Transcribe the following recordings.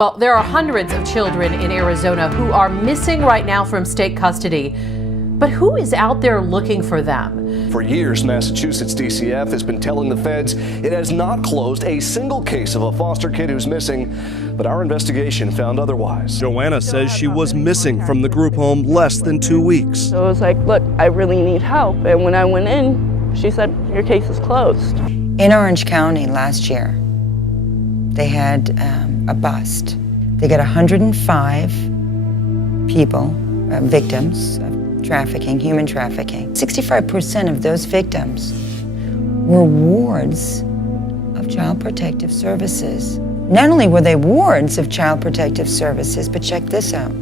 Well, there are hundreds of children in Arizona who are missing right now from state custody. But who is out there looking for them? For years, Massachusetts DCF has been telling the feds it has not closed a single case of a foster kid who's missing, but our investigation found otherwise. Joanna says she was missing from the group home less than 2 weeks. So I was like, look, I really need help. And when I went in, she said, your case is closed. In Orange County last year, they had a bust. They got 105 people, victims of trafficking, human trafficking. 65% of those victims were wards of Child Protective Services. Not only were they wards of Child Protective Services, but check this out,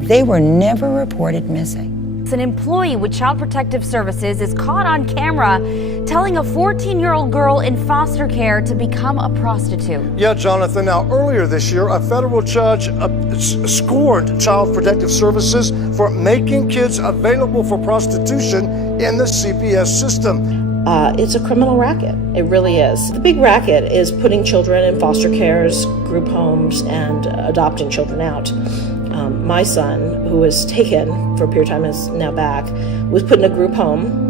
they were never reported missing. An employee with Child Protective Services is caught on camera telling a 14-year-old girl in foster care to become a prostitute. Yeah, Jonathan. Now, earlier this year, a federal judge scorned Child Protective Services for making kids available for prostitution in the CPS system. It's a criminal racket. It really is. The big racket is putting children in foster cares, group homes, and adopting children out. My son, who was taken for a period of time, is now back, was put in a group home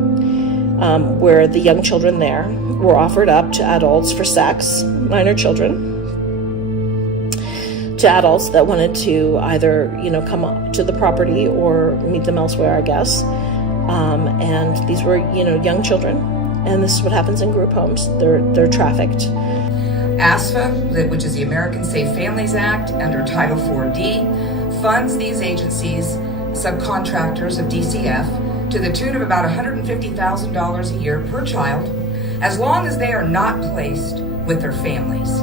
where the young children there were offered up to adults for sex, minor children, to adults that wanted to either, come up to the property or meet them elsewhere, I guess. And these were, young children. And this is what happens in group homes. They're trafficked. ASFA, which is the American Safe Families Act, under Title 4D, funds these agencies, subcontractors of DCF, to the tune of about $150,000 a year per child, as long as they are not placed with their families.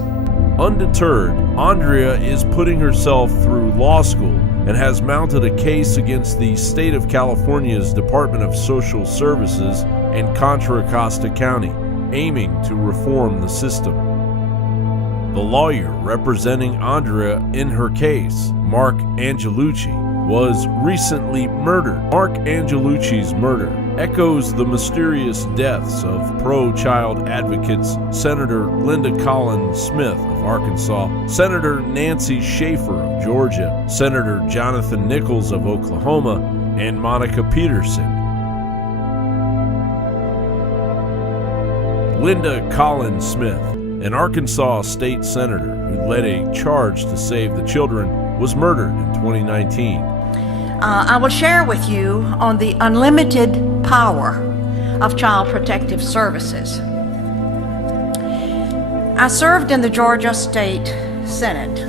Undeterred, Andrea is putting herself through law school and has mounted a case against the state of California's Department of Social Services and Contra Costa County, aiming to reform the system. The lawyer representing Andrea in her case, Mark Angelucci, was recently murdered. Mark Angelucci's murder echoes the mysterious deaths of pro-child advocates Senator Linda Collins Smith of Arkansas, Senator Nancy Schaefer of Georgia, Senator Jonathan Nichols of Oklahoma, and Monica Peterson. Linda Collins Smith, an Arkansas state senator who led a charge to save the children, was murdered in 2019. I will share with you on the unlimited power of Child Protective Services. I served in the Georgia State Senate,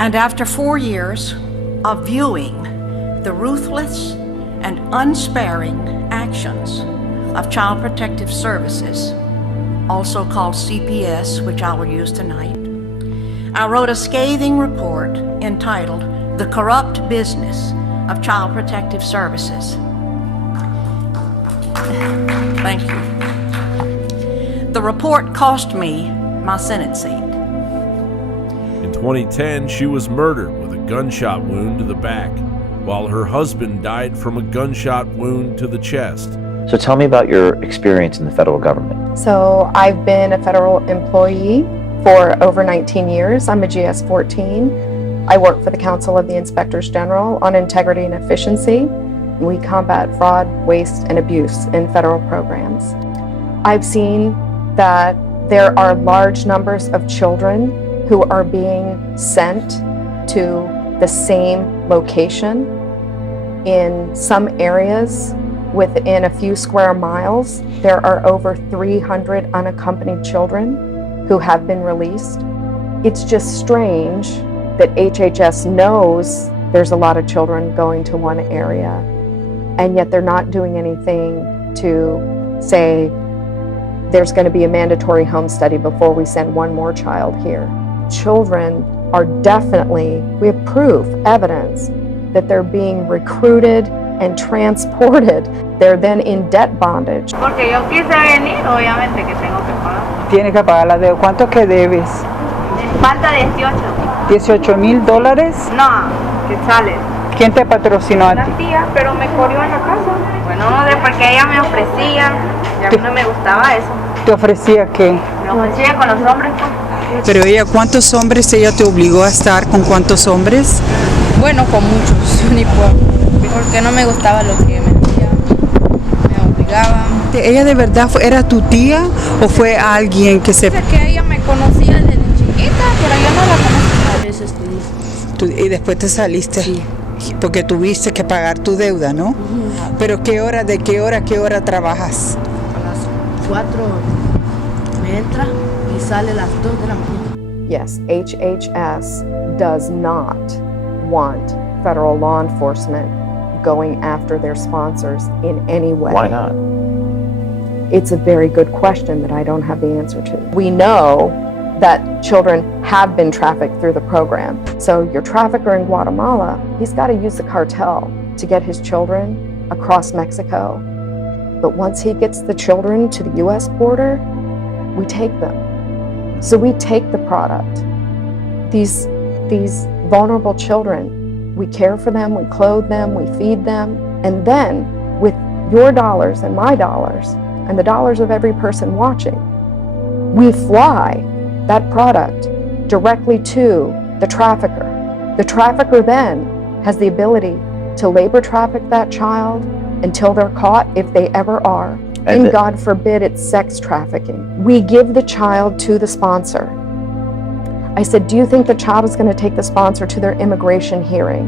and after 4 years of viewing the ruthless and unsparing actions of Child Protective Services, also called CPS, which I will use tonight, I wrote a scathing report entitled "The Corrupt Business of Child Protective Services." Thank you. The report cost me my Senate seat. In 2010, she was murdered with a gunshot wound to the back, while her husband died from a gunshot wound to the chest. So tell me about your experience in the federal government. So I've been a federal employee for over 19 years. I'm a GS-14. I work for the Council of the Inspectors General on integrity and efficiency. We combat fraud, waste, and abuse in federal programs. I've seen that there are large numbers of children who are being sent to the same location in some areas. Within a few square miles, there are over 300 unaccompanied children who have been released. It's just strange that HHS knows there's a lot of children going to one area, and yet they're not doing anything to say there's going to be a mandatory home study before we send one more child here. Children are definitely, we have proof, evidence, that they're being recruited and transported. They're then in debt bondage. Porque yo quise venir, obviamente que tengo que pagar. Tiene que pagar la deuda. ¿Cuánto que debes? Falta 18. $18,000. No, quetzales. ¿Quién te patrocinó a ti? Una tía, pero me corrió en la casa. Bueno, no sé, porque ella me ofrecía, y a mí no me gustaba eso. ¿Te ofrecía qué? Me ofrecía con los hombres, pues. Pero ella, ¿cuántos hombres ella te obligó a estar con cuántos hombres? Bueno, con muchos, ni porque no me gustaba lo que me decía, me obligaban. ¿Ella de verdad era tu tía o fue alguien que se... Dice que ella me conocía desde chiquita, pero yo no la conocía. A veces Y después te saliste. Sí. Porque tuviste que pagar tu deuda, ¿no? Pero ¿de qué hora a qué hora trabajas? A las 4 me entra y sale a las 2 de la mañana. Yes, HHS does not want federal law enforcement going after their sponsors in any way. Why not? It's a very good question that I don't have the answer to. We know that children have been trafficked through the program. So your trafficker in Guatemala, he's got to use the cartel to get his children across Mexico. But once he gets the children to the US border, we take them. So we take the product. These vulnerable children, we care for them, we clothe them, we feed them, and then with your dollars and my dollars and the dollars of every person watching, we fly that product directly to the trafficker. The trafficker then has the ability to labor traffic that child until they're caught, if they ever are. And God forbid it's sex trafficking. We give the child to the sponsor. I said, do you think the child is going to take the sponsor to their immigration hearing?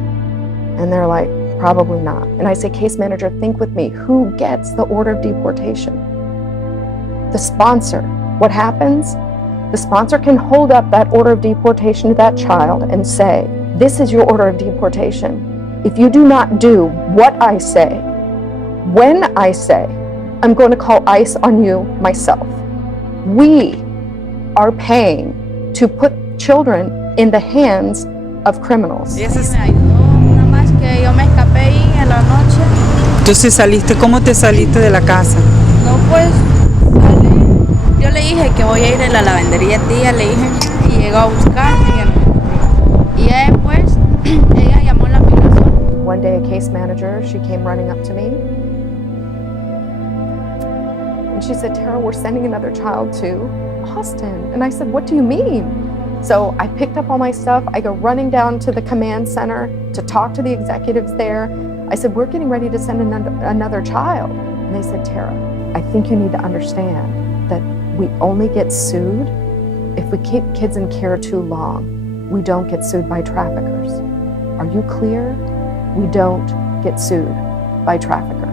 And they're like, probably not. And I say, case manager, think with me. Who gets the order of deportation? The sponsor. What happens? The sponsor can hold up that order of deportation to that child and say, this is your order of deportation. If you do not do what I say, when I say, I'm going to call ICE on you myself. We are paying to put children in the hands of criminals. Nada más que yo me escapé ahí en la noche. Entonces saliste, ¿cómo te saliste de la casa? No, pues salí. Yo le dije que voy a ir a la lavandería, tía, le dije, y llegó a buscarme y ya no me encontró. Y ya después, ella llamó a la migración. One day a case manager, she came running up to me. And she said, Tara, we're sending another child to Austin. And I said, what do you mean? So I picked up all my stuff. I go running down to the command center to talk to the executives there. I said, we're getting ready to send another child. And they said, Tara, I think you need to understand that we only get sued if we keep kids in care too long. We don't get sued by traffickers. Are you clear? We don't get sued by traffickers.